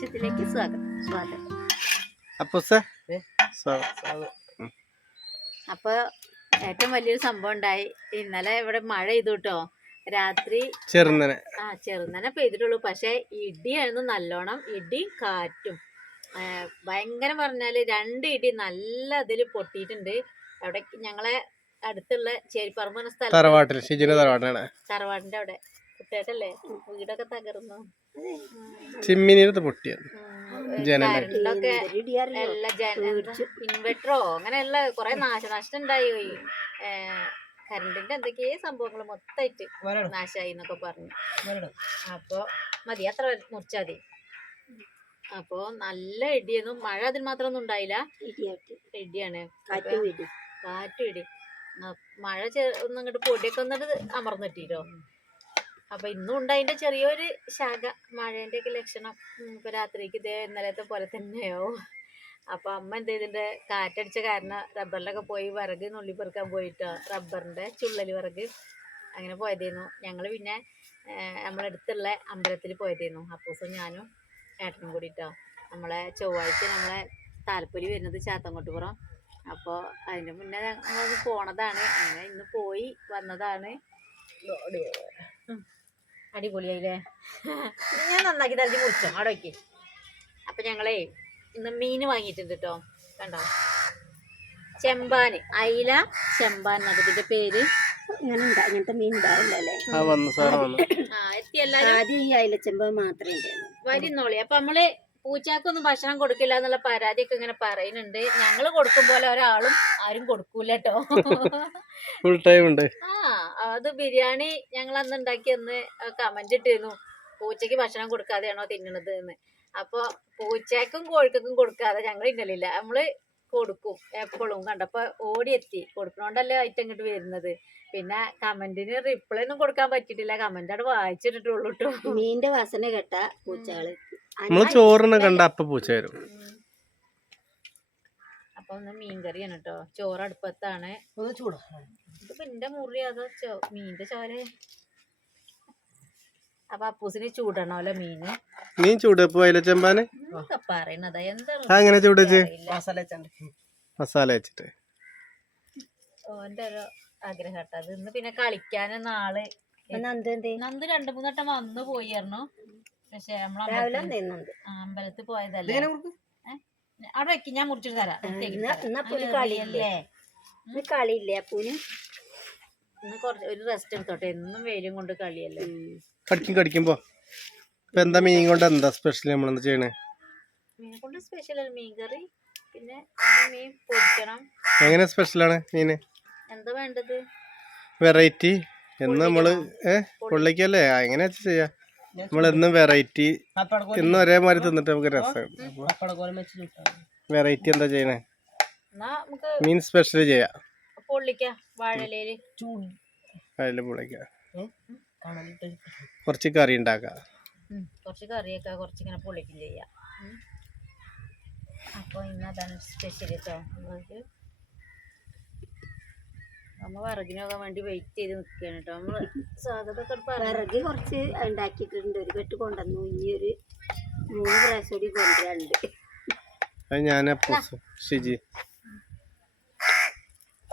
വിശേഷത്തിലേക്ക് സ്വാഗതം. സ്വാഗതം. അപ്പൊ ഏറ്റവും വലിയൊരു സംഭവം ഉണ്ടായി. ഇന്നലെ ഇവിടെ മഴ ചെയ്തു കേട്ടോ. രാത്രി ചെറുന്നനെ ആ ചെറുന്നനെ പെയ്തിട്ടുള്ളൂ. പക്ഷെ ഇടിയായിരുന്നു നല്ലോണം. ഇടി കാറ്റും. ഭയങ്കരം പറഞ്ഞാൽ രണ്ട് ഇടി നല്ല ഇതിൽ പൊട്ടിയിട്ടുണ്ട്. അവിടെ ഞങ്ങളെ അടുത്തുള്ള ചേരിപ്പറമ്പ് സ്ഥലം തറവാട്ടിൽ തറവാട്ടിലാണ്. അവിടെ. കുട്ടിയേട്ടല്ലേ വീടൊക്കെ തകർന്നു. ചിമ്മിനിയുടെ പൊട്ടിയത്. ജനൽ. ഇൻവെർട്ടറോ അങ്ങനെയുള്ള കുറെ നാശനഷ്ടം ഉണ്ടായി പോയി കരണ്ടിന്റെ എന്തൊക്കെയോ സംഭവങ്ങൾ മൊത്തമായിട്ട് നാശമായി എന്നൊക്കെ പറഞ്ഞു. അപ്പൊ മതി അത്ര മുറിച്ചാ മതി. അപ്പോ നല്ല ഇടിയൊന്നും മഴ അതിന് മാത്രം ഒന്നും ഉണ്ടായില്ല ഇടിയാണ്. കാറ്റും ഇടി മഴ ഒന്നും ഒന്ന് അങ്ങോട്ട് പൊടിയൊക്കെ ഒന്നിട്ട് അമർന്നിട്ടോ അപ്പൊ ഇന്നും ഉണ്ട് അതിന്റെ ചെറിയൊരു ശാഖ. മഴേന്റെ ഒക്കെ ലക്ഷണം ഇപ്പൊ രാത്രിക്ക് ഇതേ ഇന്നലത്തെ പോലെ തന്നെയാവും. അപ്പൊ അമ്മ എന്ത് ചെയ്തിന്റെ കാറ്റടിച്ച കാരണം റബ്ബറിലൊക്കെ പോയി വിറക് നുള്ളി പെറുക്കാൻ പോയിട്ടോ? റബ്ബറിന്റെ ചുള്ളൽ വിറക് അങ്ങനെ പോയതായിരുന്നു ഞങ്ങൾ പിന്നെ നമ്മളടുത്തുള്ള അമ്പലത്തിൽ പോയതായിരുന്നു അപ്പൂസും ഞാനും ഏട്ടനും കൂടിട്ടോ. നമ്മളെ ചൊവ്വാഴ്ച നമ്മളെ താലപ്പൊലി വരുന്നത് ചാത്തങ്കോട്ടുപുറം അപ്പോൾ അതിന് മുന്നേ ഞങ്ങൾ പോണതാണ്. അങ്ങനെ ഇന്ന് പോയി വന്നതാണ്. അടിപൊളിയായില്ലേ? ഞാൻ നന്നാക്കി തരഞ്ഞ് മുറിച്ചോ? അവിടെ വയ്ക്ക് അപ്പം ഞങ്ങളേ ഇന്ന് മീൻ വാങ്ങിയിട്ടുണ്ട് കേട്ടോ കണ്ടോ? ചെമ്പാൻ അയില ചെമ്പാൻ എന്നൊക്കെ പേര്. ഇങ്ങനെ ഉണ്ടാ ഇങ്ങനത്തെ മീൻ ഉണ്ടാവില്ലല്ലേ? ആ എത്തി ആദ്യം ഈ അയില ചെമ്പാൻ മാത്രമേ ഉണ്ടായിരുന്നു വരുന്നോളി. അപ്പൊ നമ്മൾ പൂച്ചാക്കൊന്നും ഭക്ഷണം കൊടുക്കില്ല എന്നുള്ള പരാതിയൊക്കെ ഇങ്ങനെ പറയുന്നുണ്ട്. ഞങ്ങൾ കൊടുക്കും പോലെ ഒരാളും ആരും കൊടുക്കൂല കേട്ടോ ഫുൾ ടൈം ഉണ്ട്. ആ അത് ബിരിയാണി ഞങ്ങൾ അന്ന് ഉണ്ടാക്കി അന്ന് കമന്റ് ഇട്ടിരുന്നു. പൂച്ചയ്ക്ക് ഭക്ഷണം കൊടുക്കാതെയാണോ തിന്നണത് എന്ന്. അപ്പൊ പൂച്ചക്കും കോഴിക്കും കൊടുക്കാതെ ഞങ്ങൾ ഇന്നലില്ല നമ്മൾ കൊടുക്കും എപ്പോഴും കണ്ടപ്പോ ഓടിയെത്തി. കൊടുക്കണോണ്ടല്ലേ ഐറ്റം ഇങ്ങോട്ട് വരുന്നത്. പിന്നെ കമന്റിന് റിപ്ലൈ ഒന്നും കൊടുക്കാൻ പറ്റിയിട്ടില്ല. കമന്റ് അവിടെ വായിച്ചിട്ടുള്ളൂ കേട്ടോ മീനിന്റെ വാസന കേട്ട പൂച്ചകൾ. നമ്മൾ ചോറിനെ കണ്ട അപ്പ പൂച്ച വരും. അപ്പൊ ഒന്ന് മീൻകറിയാണ് കേട്ടോ ചോറ് അടുപ്പത്താണ്. ഒന്ന് ചൂടാ? ഇതിപ്പോ എന്റെ മുറി അതോ ചോ മീനിന്റെ ചോര? അപ്പൊ അപ്പൂസിന് ചൂടണമല്ലോ മീന്? നീ ചൂടപ്പോ അതിലെ ചെമ്പാന്? ഒക്കെ പറയണതാ എന്താണ് ആ എങ്ങനെ ചൂടച്ച് അറിയില്ല. മസാല വെച്ചിട്ട് ഓന്റെ ഒരു ആഗ്രഹം കേട്ടോ അത് ഇന്ന് പിന്നെ കളിക്കാനൊന്നും ആൾ നന്ദി എന്തേ? നന്ദ് രണ്ടു മൂന്ന് വട്ടം വന്നു പോയിരുന്നു പക്ഷെ നമ്മളെ നിന്നുണ്ട്. അമ്പലത്തിൽ പോയതല്ലേ? അവിടെ വെക്ക് ഞാൻ മുറിച്ചിട്ട് തരാം. കളിയല്ലേ? ഇന്ന് കളിയില്ലേ അപ്പൂന്? ഇന്ന് കുറച്ച് ഒരു റെസ്റ്റ് എടുത്തോട്ടെ. എന്നും വെയിലും കൊണ്ട് കളിയല്ലേ? കടിക്കും കടിക്കുമ്പോ ഇപ്പൊ എന്താ മീൻ കൊണ്ട് എന്താ സ്പെഷ്യൽ നമ്മളെന്താ ചെയ്യണേ? മീൻ കൊണ്ട് സ്പെഷ്യൽ മീൻ കറി. പിന്നെ മീൻ പൊരിക്കണം. എങ്ങനെ സ്പെഷ്യലാണ് മീന്? എന്താ വേണ്ടത്? വെറൈറ്റി എന്ന് നമ്മൾ ഏഹ് പൊള്ളിക്കല്ലേ? എങ്ങനെയാ ചെയ്യാ? നമ്മൾ എന്നും വെറൈറ്റി എന്നും ഒരേമാതിരി തിന്നിട്ട് നമുക്ക് രസം. പപ്പടക്കോലം വെച്ച് ചുട്ടാ വെറൈറ്റി എന്താ ചെയ്യണേ? മീൻ സ്പെഷ്യൽ ചെയ്യാം. അതിൽ പൊള്ളിക്കാം കുറച്ച് കറി ഉണ്ടാക്കാം. കുറച്ച് കറിയൊക്കെ കുറച്ച് ഇങ്ങനെ പൊള്ളിക്കും ചെയ്യാം. ഉം. അപ്പൊ ഇന്ന് സ്പെഷ്യൽ കേട്ടോ നമ്മ വിറകിനൊക്കെ വേണ്ടി വെയിറ്റ് ചെയ്ത് നിൽക്കുകയാണ് കേട്ടോ നമ്മൾ സ്വാഗതമൊക്കെ വിറക് കുറച്ച് ഉണ്ടാക്കിയിട്ടുണ്ട്. ഒരു കെട്ട് കൊണ്ടുവന്നു. ഇനി ഒരു മൂന്ന് പ്രാവശ്യം കൂടി കൊണ്ടുവരാനുണ്ട്.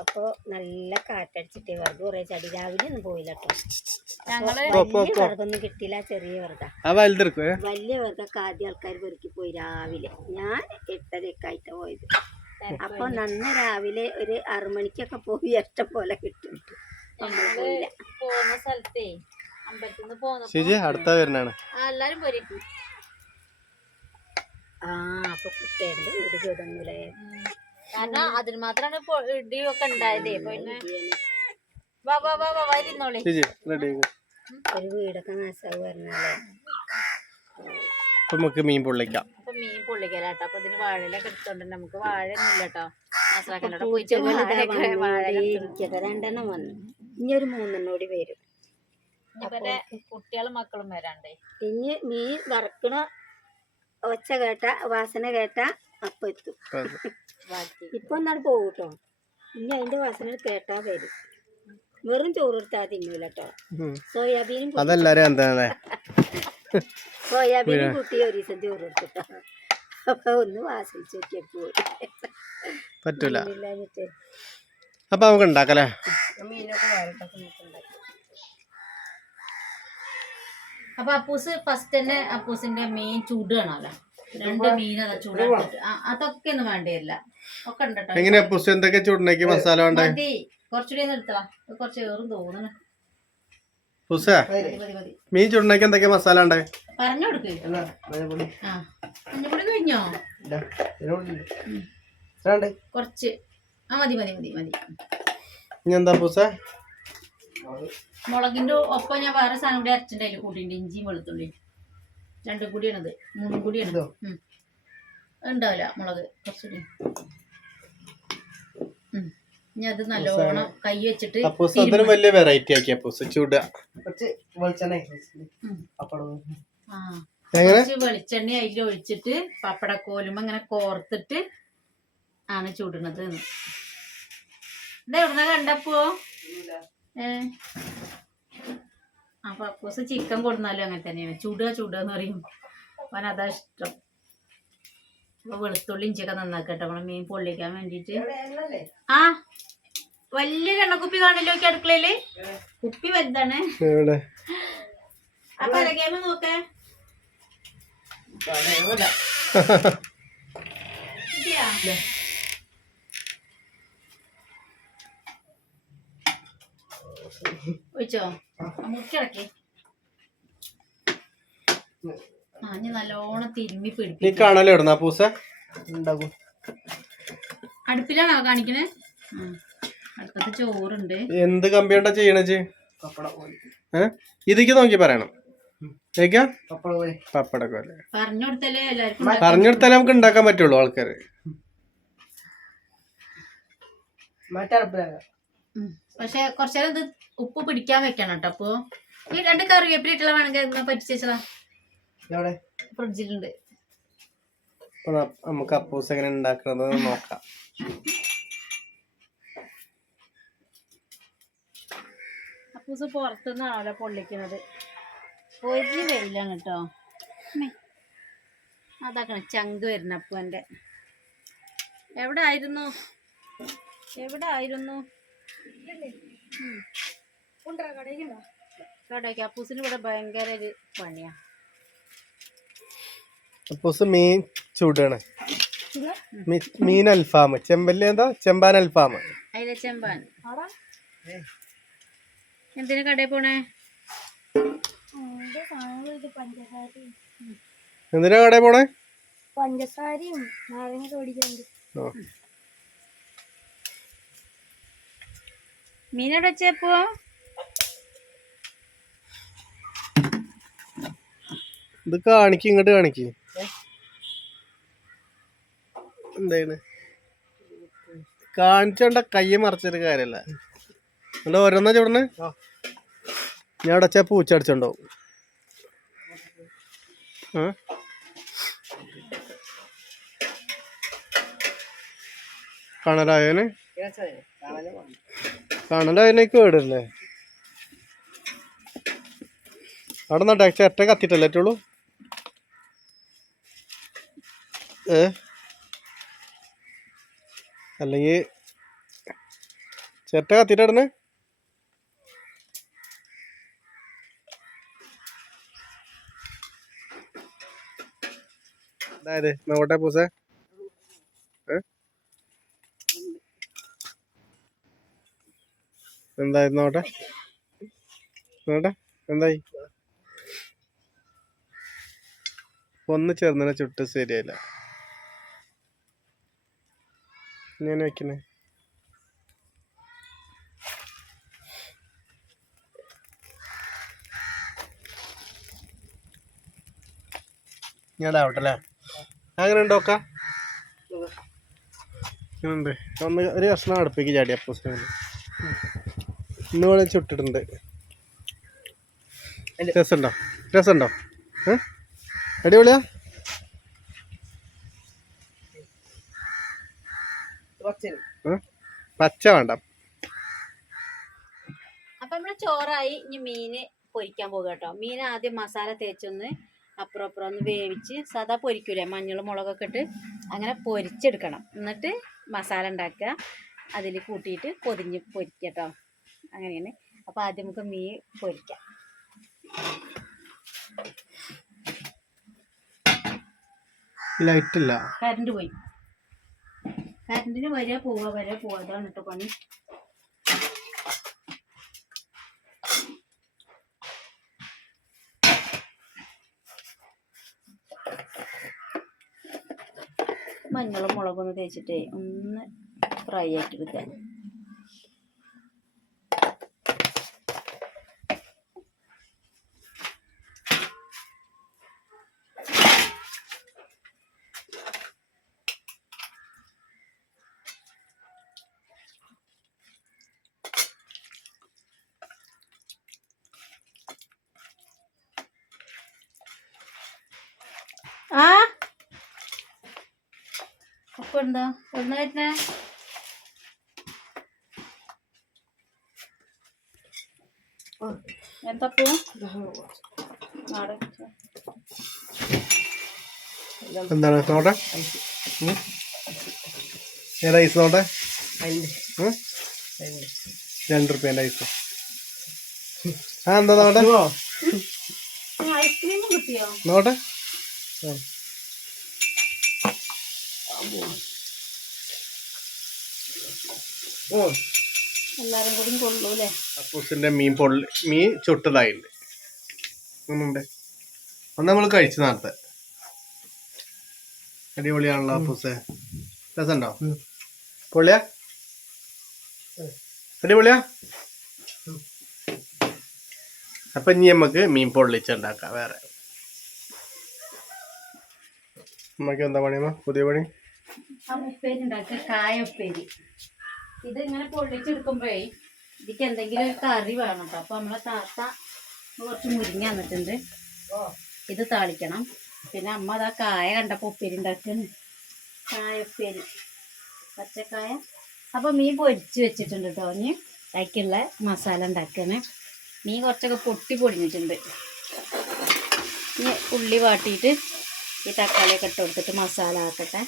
അപ്പൊ നല്ല കാറ്റടിച്ചിട്ട് വിറക് കുറെ ചടി. രാവിലെ ഒന്നും പോയില്ല കേട്ടോ ഞങ്ങൾ. വിറകൊന്നും കിട്ടിയില്ല. ചെറിയ വെറുതെ ആ വലുതെടുക്കും. ഏ വലിയ വിറകൊക്കെ ആദ്യ ആൾക്കാർ പെറുക്കി പോയി രാവിലെ. ഞാൻ എട്ടരയൊക്കെ ആയിട്ടാ പോയത്. അപ്പൊ നന്ന രാവിലെ ഒരു ആറു മണിക്കൊക്കെ പോയി ഇഷ്ടം പോലെ കിട്ടും പോകുന്ന സ്ഥലത്തേ അമ്പലത്തിൽ നിന്ന് അടുത്ത എല്ലാരും പോരെ. ആ അപ്പൊ കുട്ടികളുടെ വീട് കിടന്നില്ലേ കാരണം അതിന് മാത്രമാണ് ഇപ്പൊ ഇടിയൊക്കെ ഉണ്ടായതേ. പിന്നെ വാ വാ വാ വരുന്നോളി. ഒരു വീടൊക്കെ നാശാവ് പറഞ്ഞാലേ. നമുക്ക് മീൻ പൊള്ളിക്കാം. അപ്പൊ മീൻ പൊള്ളിക്കലാട്ടോ. അപ്പൊ ഇതിന് വാഴയിലൊക്കെ എടുത്തോണ്ട് നമുക്ക് വാഴയൊന്നും ഇല്ല കേട്ടോ രണ്ടെണ്ണം വന്നു. ഇനി ഒരു മൂന്നെണ്ണം കൂടി വരും. ഇവരെ കുട്ടികളും മക്കളും വരാണ്ടേ? ഇനി മീൻ വറക്കണ ഒച്ച കേട്ട വാസന കേട്ട അപ്പൊ എത്തും. ഇപ്പൊ ഒന്നാട് പോകൂട്ടോ ഇനി അതിന്റെ വാസന കേട്ടാ വരും. വെറും ചോറ് എടുത്താൽ തിന്നൂലട്ടോ. സോയാബീനും അതെല്ലാരും എന്താ സോയാബീനും കൂട്ടി ഒരു ദിവസം ചോറ് കൊടുത്തിട്ടോ. അപ്പൊ ഒന്ന് വാസിച്ചു നോക്കിയപ്പോ പറ്റൂല. അപ്പൊ നമുക്ക് ഉണ്ടാക്കല്ലേ അപ്പൊ അപ്പൂസ് ഫസ്റ്റ് തന്നെ അപ്പൂസിന്റെ മീൻ ചൂടുകയാണല്ലോ രണ്ട് മീൻ അതാ ചൂടാക്കിട്ട് അതൊക്കെ ഒന്നും വേണ്ടിയല്ല ഒക്കെ ഉണ്ട് എന്തൊക്കെ ചൂടിനേക്ക് മസാല വേണ്ടേ? കുറച്ചുകൂടി ഇത് കുറച്ച് ഏറും തോന്നുന്നു മതി മീൻ ചൂടുണ്ടാക്കി എന്തൊക്കെ മസാല ഉണ്ട്? പറഞ്ഞു കൊടുക്ക്. എന്നാ മഞ്ഞപ്പൊടി ആ മഞ്ഞപ്പൊടി കഴിഞ്ഞോ? ഇതാ ഇതിനുള്ളിൽ വേണ്ടേ കുറച്ച്. ആ മതി മതി മതി മതി. ഇനി എന്താ പുസ? മുളകിന്റെ ഒപ്പം ഞാൻ വേറെ സാധനം കൂടി അരച്ചിട്ട് അതിൽ കൂട്ടിണ്ട് ഇഞ്ചിയും വെളുത്തുള്ളി രണ്ടും കൂടിയാണത്. മൂന്നും കൂടിയാണ്. ഉണ്ടാവില്ല മുളക്. കുറച്ചുകൂടി. ഇനി അത് നല്ലോണം കൈ വെച്ചിട്ട് അപ്പൂസ് അതിനും വലിയ വെറൈറ്റി ആക്കി അപ്പൂസ് ചൂട കുറച്ച് വെളിച്ചെണ്ണ ആ. കുറച്ച് അതിൽ ഒഴിച്ചിട്ട് പപ്പടക്കോലും ഇങ്ങനെ കോർത്തിട്ട് ആണ് ചുടുന്നത് ഇത് എവിടുന്ന കണ്ടപ്പോ? ഏ? അപ്പൊ അപ്പൂസ് ചിക്കൻ കൊടുന്നാലും അങ്ങനെ തന്നെയാണ്. ചൂടുക ചൂടുക എന്ന് പറയും. അവൻ അതാ ഇഷ്ടം. വെളുത്തുള്ളി ഇഞ്ചിയൊക്കെ നന്നാക്കട്ടെ. നമ്മളെ മീൻ പൊള്ളിക്കാൻ വേണ്ടിട്ട് ആ വലിയ എണ്ണക്കുപ്പി കാണില്ലോ അടുക്കളയിൽ? കുപ്പി വലുതാണ്. അപ്പൊ ഇറങ്ങിയാമ നോക്കേ? ഒഴിച്ചോ? മുക്കിടക്കി ഇനി നല്ലോണം തിരുമ്മി നീ പിടിപ്പിക്കും കാണാലോ ഇടുന്ന പൂസ? ഉണ്ടാകും. അടുപ്പിലാണോ കാണിക്കണേ? അടുപ്പത്ത് ചോറുണ്ട്. എന്ത് കമ്പിയോണ്ടാ ചെയ്യണേ ഇതിക്ക് നോക്കി പറയണം. പപ്പടക്കോലെ പറഞ്ഞു കൊടുത്താലേ എല്ലാവർക്കും പറഞ്ഞെടുത്താലേ നമുക്ക് ഉണ്ടാക്കാൻ പറ്റുള്ളൂ ആൾക്കാര്. പക്ഷെ കുറച്ചേരം ഇത് ഉപ്പ് പിടിക്കാൻ വെക്കണം കേട്ടോ അപ്പൊ. ഈ രണ്ട് കറിവേപ്പിലിട്ടുള്ള വേണമെങ്കിൽ പറ്റിച്ചതാ എവിടെ? ഫ്രിഡ്ജിലുണ്ട്. നമുക്ക് അപ്പൂസ് എങ്ങനെ ഉണ്ടാക്കണത് നോക്കാം. അപ്പൂസ് പുറത്തുനിന്നാണല്ലോ പൊള്ളിക്കുന്നത് ഒരു വെയിലാണ് കേട്ടോ. അതാക്കണം അതാക്കണ ചങ്ക് വരുന്ന അപ്പൂന്റെ എവിടെ ആയിരുന്നു എവിടെ ആയിരുന്നു. കടയ്ക്ക്. അപ്പൂസിന് ഇവിടെ ഭയങ്കര ഒരു പണിയാ. അപ്പൂസ് മീൻ ചൂടാണ്. മീൻ അൽഫാം. ചെമ്പല്ലി എന്താ? ചെമ്പാൻ അൽഫാം. അതിലെ ചെമ്പാൻ. എന്തിനാ കടയിൽ പോണേ? എന്തിനാ കടയിൽ പോണേ? പഞ്ചസാരയും നാരങ്ങ ഓടിക്കാണ്ട് ഓ. മീനെവിടെ വെച്ചപ്പോ ഇത് കാണിക്കും ഇങ്ങോട്ട് കാണിക്ക്. എന്താണ്? കാണിച്ചോണ്ട കൈ മറച്ചൊരു കാര്യല്ല. അല്ല ഓരോന്നാ ചൂടണേ. ഞാൻ അവിടെ വെച്ചാ പൂച്ച അടിച്ചോണ്ടാവും. കാണലായോനെ കാണലായോനെ കേടല്ലേ? അവിടെ നട്ടാ ചേട്ടൻ കത്തിട്ടല്ലേ ഏറ്റുള്ളൂ ഏ? അല്ലെങ്കിൽ ചേട്ട കത്തിട്ടിടന്ന് അതായത് നോക്കട്ടെ പൂസ. എന്തായിരുന്നു നോട്ടെ നോട്ടെ എന്തായി? ഒന്ന് ചേർന്നതിനെ ചുട്ട് ശരിയായില്ല. ഞാൻ ഞാൻ ആവട്ടല്ലേ അങ്ങനെ ഉണ്ടോക്ക ഉണ്ട് ഒന്ന് ഒരു കഷ്ണം അടുപ്പിക്ക് ചാടി അപ്പൂസ് ഇന്ന് വേണേൽ ചുട്ടിട്ടുണ്ട്. രസമുണ്ടോ രസമുണ്ടോ ഏ? അടിപൊളിയാ? പച്ച വേണ്ട. അപ്പൊ നമ്മൾ ചോറായി ഇനി മീന് പൊരിക്കാൻ പോകുക കേട്ടോ. മീൻ ആദ്യം മസാല തേച്ചൊന്ന് അപ്പുറം അപ്പുറം ഒന്ന് വേവിച്ച് സാധാ പൊരിക്കൂലേ? മഞ്ഞളും മുളകൊക്കെ ഇട്ട് അങ്ങനെ പൊരിച്ചെടുക്കണം. എന്നിട്ട് മസാല ഉണ്ടാക്കുക. അതിൽ കൂട്ടിയിട്ട് പൊതിഞ്ഞ് പൊരിക്കുക കേട്ടോ. അങ്ങനെയാണ്. അപ്പോൾ ആദ്യം നമുക്ക് മീൻ പൊരിക്കാം. ലൈറ്റ് ഇല്ല. കറണ്ട് പോയി. കറണ്ടിന് വരെ പോവുക വരെ പോവുക അതാണ് കേട്ടോ പണി. മഞ്ഞളും മുളകും ഒന്ന് തേച്ചിട്ടേ ഒന്ന് ഫ്രൈ ആക്കി എടുക്കാൻ ആ അപ്പൊ എന്താ? ഒന്ന് വരുന്നേ? നാടൻ എന്താണ് നോട്ടെ? ഏതാ ഐസ് നോട്ടെ രണ്ട് റുപ്യ റുപ്യന്റെ ഐസ്. ആ എന്താ നോട്ടെ നോട്ടെ ആ. എല്ലാരും കൂടി കൊള്ളൂലേ അപ്പൂസിന്റെ മീൻ പൊള്ളി മീൻ ചുട്ടതായില്ലേ ഒന്നുണ്ട് ഒന്ന് നമ്മൾ കഴിച്ചു നേരത്തെ. അടിപൊളിയാണല്ലോ അപ്പൂസെ. രസമുണ്ടോ. പൊള്ളിയാ? അടിപൊളിയാ? അപ്പൊ ഇനി നമുക്ക് മീൻ പൊള്ളിച്ചുണ്ടാക്കാം വേറെ. നമുക്ക് എന്താ പണിയമ്മ പുതിയ പണി? ഉപ്പേരി ഉണ്ടാക്കുക കായ ഉപ്പേരി. ഇത് ഇങ്ങനെ പൊള്ളിച്ചെടുക്കുമ്പോഴേ ഇതിക്ക് എന്തെങ്കിലും ഒരു കറി വേണം കേട്ടോ. അപ്പൊ നമ്മളെ താത്ത കുറച്ച് മുരിങ്ങ വന്നിട്ടുണ്ട് ഇത് താളിക്കണം. പിന്നെ അമ്മ അതാ കായ കണ്ടപ്പോ ഉപ്പേരി ഉണ്ടാക്കുന്നു കായ ഉപ്പേരി. പച്ചക്കായ. അപ്പൊ മീൻ പൊരിച്ച് വെച്ചിട്ടുണ്ട് കേട്ടോ. ഇനി അതിക്കുള്ള മസാല ഉണ്ടാക്കണേ. മീൻ കുറച്ചൊക്കെ പൊട്ടി പൊടിഞ്ഞിട്ടുണ്ട്. ഇനി ഉള്ളി വാട്ടിയിട്ട് ഈ തക്കാളിയൊക്കെ ഇട്ട് കൊടുത്തിട്ട് മസാല ആക്കട്ടെ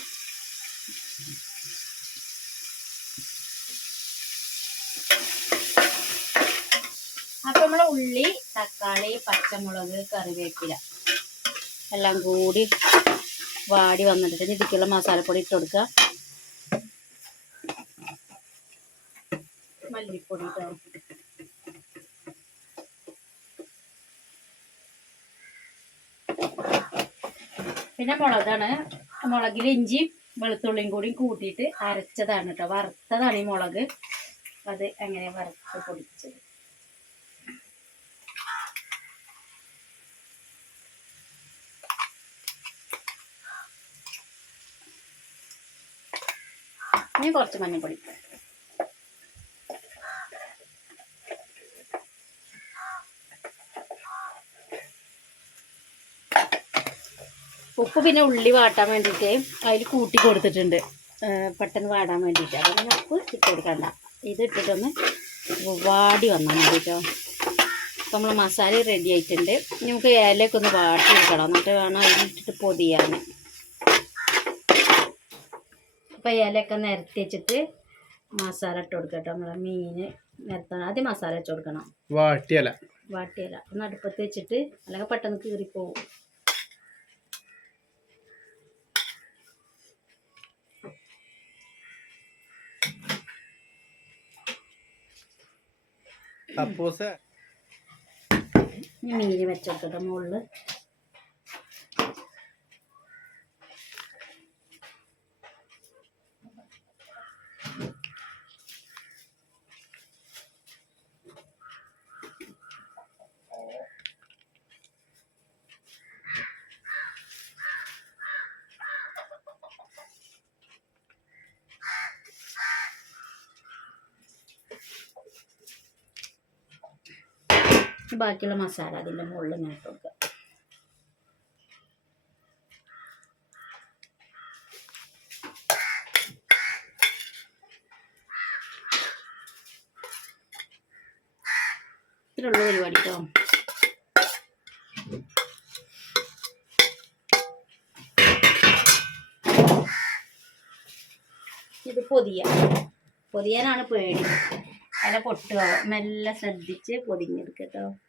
അപ്പൊ നമ്മളെ ഉള്ളി തക്കാളി പച്ചമുളക് കറിവേപ്പില എല്ലാം കൂടി വാടി വന്നിട്ട് ഇതിക്കുള്ള മസാലപ്പൊടി ഇട്ട് കൊടുക്കുക മല്ലിപ്പൊടി പിന്നെ മുളകാണ്. മുളകിൽ ഇഞ്ചിയും വെളുത്തുള്ളിയും കൂടി കൂട്ടിയിട്ട് അരച്ചതാണ് കേട്ടോ. വറുത്തതാണ് ഈ മുളക്. അത് അങ്ങനെ വറുത്ത് പൊടിച്ചത്? ഇനി കുറച്ച് മഞ്ഞൾപ്പൊടി ഉപ്പ് പിന്നെ ഉള്ളി വാട്ടാൻ വേണ്ടിയിട്ട് അതിൽ കൂട്ടി കൊടുത്തിട്ടുണ്ട്. പെട്ടെന്ന് വാടാൻ വേണ്ടിയിട്ട്. അതൊന്നും ഉപ്പ് ഇട്ട് കൊടുക്കണ്ട. ഇത് ഇട്ടിട്ടൊന്ന് വാടി വന്നാൽ മതി കേട്ടോ. അപ്പം നമ്മൾ മസാല റെഡി ആയിട്ടുണ്ട്. നമുക്ക് ഇലയൊക്കെ ഒന്ന് വാട്ടി എടുക്കണം. എന്നിട്ട് വേണം അതിലിട്ടിട്ട് പൊതിയാൻ. അപ്പം ഇലയൊക്കെ നിരത്തി വെച്ചിട്ട് മസാല ഇട്ട് കൊടുക്കാം കേട്ടോ നമ്മളെ മീൻ നിരത്തണം. ആദ്യം മസാല വെച്ച് കൊടുക്കണം. വാട്ടിയല. വാട്ടിയല. ഒന്ന് അടുപ്പത്ത് വെച്ചിട്ട് അല്ലെങ്കിൽ പെട്ടെന്ന് കീറിപ്പോവും. മീൻ വെച്ചെടുക്കട്ടെ മുകളിൽ ബാക്കിയുള്ള മസാല അതിന്റെ മുകളിൽ ഞാൻ ഇട്ട് കൊടുക്കുക. ഇത്രയുള്ള പരിപാടി കേട്ടോ ഇത് പൊതിയ പൊതിയാനാണ് പേടി. ഇല പൊട്ടുക. മെല്ലെ ശ്രദ്ധിച്ച് പൊതിഞ്ഞെടുക്കട്ടോ ഇനി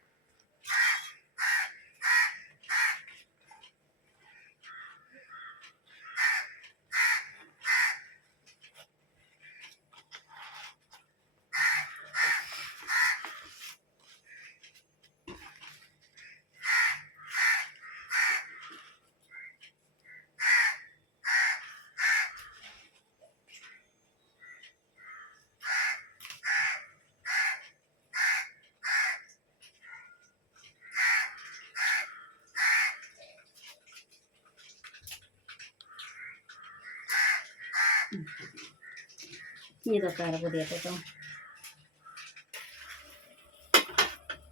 ഇതൊക്കെ അര പൊതിയട്ടെ കേട്ടോ.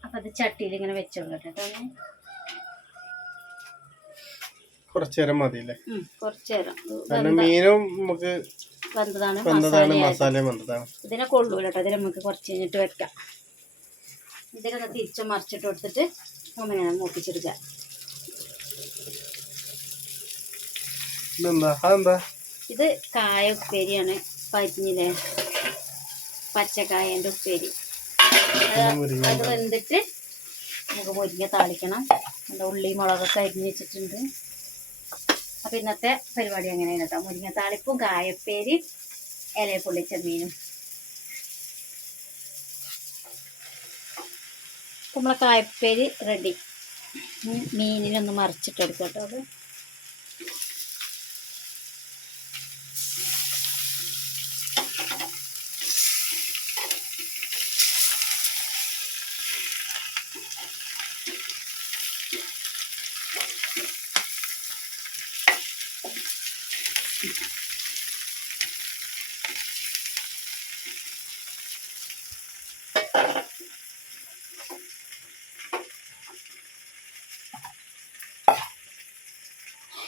അപ്പൊ അത് ചട്ടിയിൽ ഇങ്ങനെ വെച്ചോളട്ടെ കേട്ടോ. കുറച്ചു നേരം കുറച്ച് മീനും നമുക്ക് വന്നതാണ് വന്നതാണ് മസാല വെന്തതാണ്. ഇതിനെ കൊള്ളൂല കേട്ടോ. ഇതിനെ നമുക്ക് കുറച്ച് കഴിഞ്ഞിട്ട് വെക്കാം. ഇതിനൊന്ന് തിരിച്ചു മറിച്ചിട്ട് കൊടുത്തിട്ട് ഒന്നിങ്ങനെ മൂപ്പിച്ചെടുക്കാം. ഇതെന്താ? അതെന്താ? ഇത് കായ ഉപ്പേരിയാണ്. പരിഞ്ഞില്ലേ? പച്ചക്കായന്റെ ഉപ്പേരി. അത് വെന്തിട്ട് നമുക്ക് മുരിങ്ങ താളിക്കണം. എന്താ ഉള്ളി മുളകൊക്കെ അരിഞ്ഞ് വെച്ചിട്ടുണ്ട്. അപ്പം ഇന്നത്തെ പരിപാടി അങ്ങനെയാണ് കേട്ടോ. മുരിങ്ങ താളിപ്പും കായപ്പേരി ഇല പൊള്ളിച്ചെമ്മീനും ഇപ്പം നമ്മളെ കായപ്പേരി റെഡി മീനിനൊന്ന് മറിച്ചിട്ടെടുക്കാം കേട്ടോ അത്.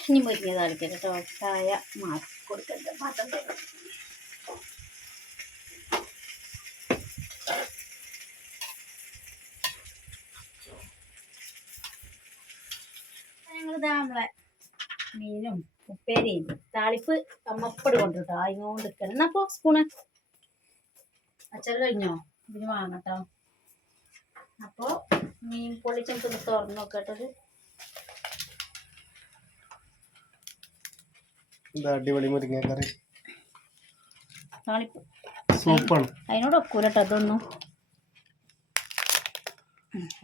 ഇനി മുരിങ്ങ താളിക്കാം കേട്ടോ. കായ മാറ്റി കൊടുക്കണ്ട പാത്രം തരാം. ഞങ്ങളിതാ നമ്മളെ മീനും ഉപ്പേരിയും താളിപ്പ് അമ്മപ്പട് കൊണ്ടുട്ടോ. അതിനോണ്ട് നിൽക്കണം എന്നാ പോ സ്പൂണ്. അച്ചാർ കഴിഞ്ഞോ? ഇതിന് വാങ്ങട്ടോ. അപ്പോ മീൻ പൊള്ളിച്ചൊന്ന് തുറന്നു നോക്കട്ടത് ഇത് അടിപൊളി മുരിങ്ങക്കറി? സൂപ്പാണ്. അതിനോട് ഒക്കൂലട്ടോ അതൊന്നും.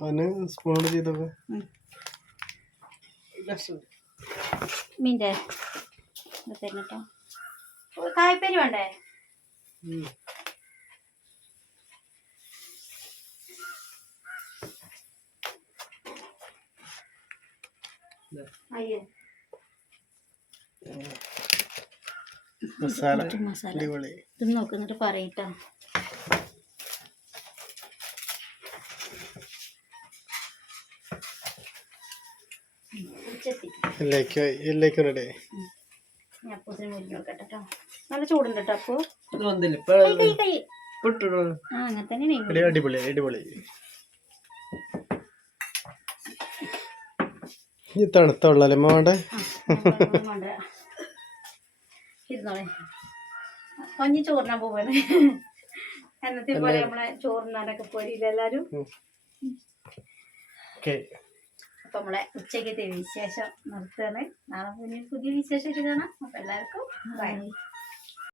അതിന് സ്പൂണോട് ചെയ്തൊക്കെ ഉം. രസം മീന്റെ ഇത് തരുന്നട്ടോ. കായ്പേരി വേണ്ടേ? അയ്യോ. മസാല. അടിപൊളി. ഇത് നോക്കുന്നിട്ട് പറയട്ടാ നല്ല ചൂടുണ്ട് കേട്ടോ അപ്പോ. അടിപൊളി അടിപൊളി. ഈ വേണ്ടേ? ഇരുന്നോളെ കൊഞ്ഞി ചോറിനാൻ പോവാണ് എന്നത്തെ പോലെ നമ്മളെ ചോറിനാടൊക്കെ പോരില്ല എല്ലാരും? അപ്പൊ നമ്മളെ ഉച്ചയ്ക്കത്തെ വിശേഷം നിർത്തുകയാണ്. നാളെ പുതിയ വിശേഷം കാണാം. അപ്പൊ എല്ലാവർക്കും ബൈ